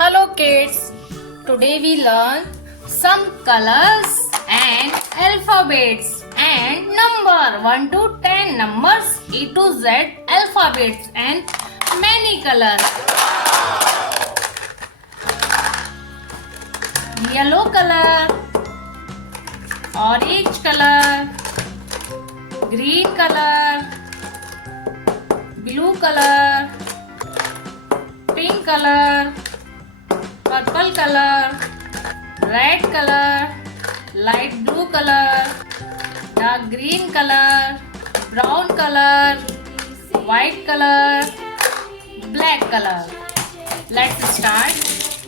Hello kids, today we learn some colors and alphabets and number 1 to 10 numbers A to Z alphabets and many colors. Yellow color, orange color, green color, blue color, pink color, purple color, red color, light blue color, dark green color, brown color, white color, black color. Let's start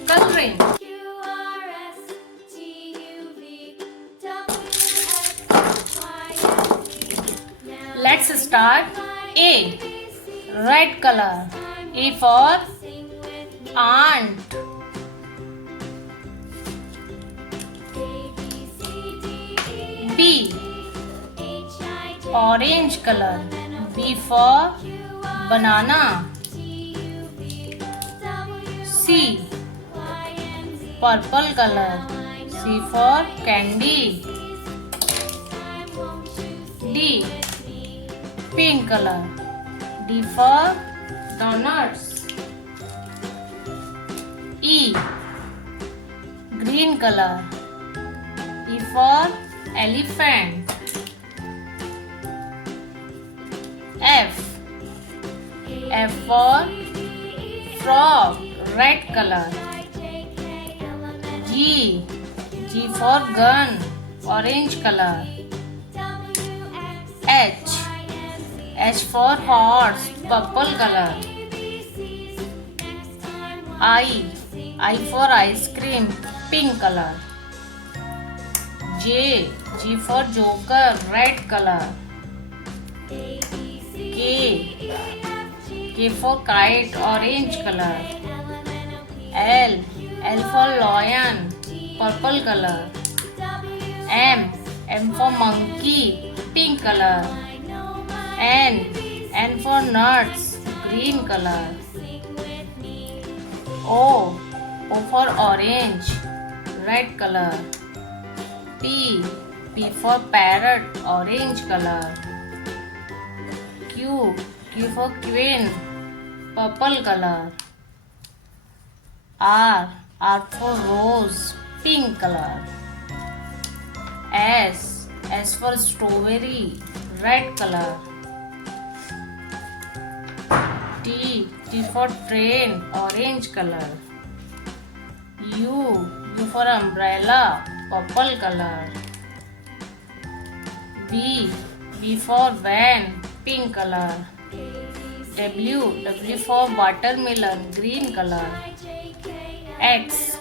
coloring. Let's start A. Red color. A for aunt. B. Orange color. B for banana. C. Purple color. C for candy. D. Pink color. D for donuts. E. Green color. E for elephant. F. F for frog, red color. G. G for gun, orange color. H. H for horse, purple color. I for ice cream, pink color. J. J for joker, red color. K. K for kite, orange color. L for lion, purple color. M for monkey, pink color. N for nuts, green color. O for orange, red color. P for parrot, orange color. Q for queen, purple color. R for rose, pink color. S for strawberry, red color. T for train, orange color. U for umbrella, purple color. V for van, pink color. W for watermelon, green color. X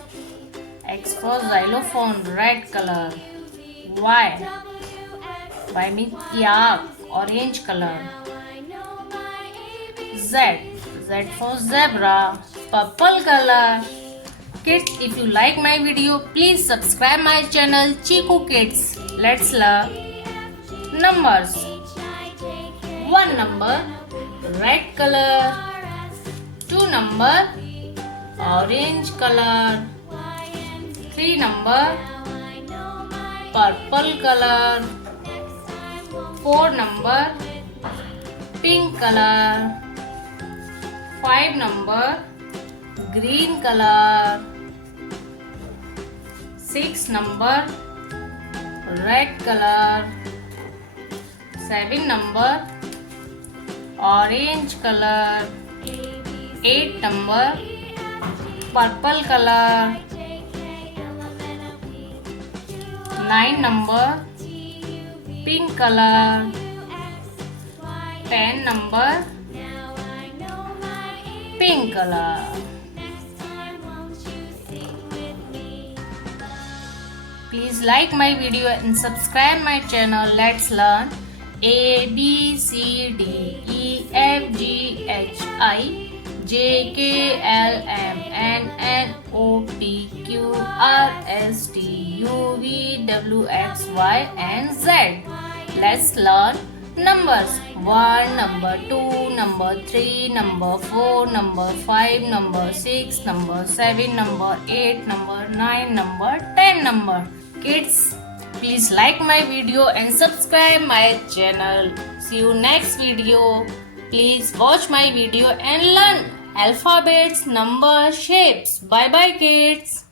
for xylophone, red color. Y means yak, orange color. Z for zebra, purple color. Kids, if you like my video, please subscribe my channel Chiku Kids. Let's learn numbers. 1 number, red color. 2 number, orange color. 3 number, purple color. 4 number, pink color. 5 number, green color. 6 number, red color. 7 number, orange color. 8 number, purple color. 9 number, pink color. 10 number, pink color. Please like my video and subscribe my channel. Let's learn A, B, C, D, E, F, G, H, I, J, K, L, M, N, N, O, P, Q, R, S, T, U, V, W, X, Y, and Z. Let's learn numbers. 1, number 2, number 3, number 4, number 5, number 6, number 7, number 8, number 9, number 10 number. Kids, please like my video and subscribe my channel. See you next video. Please watch my video and learn alphabets, numbers, shapes. Bye bye kids.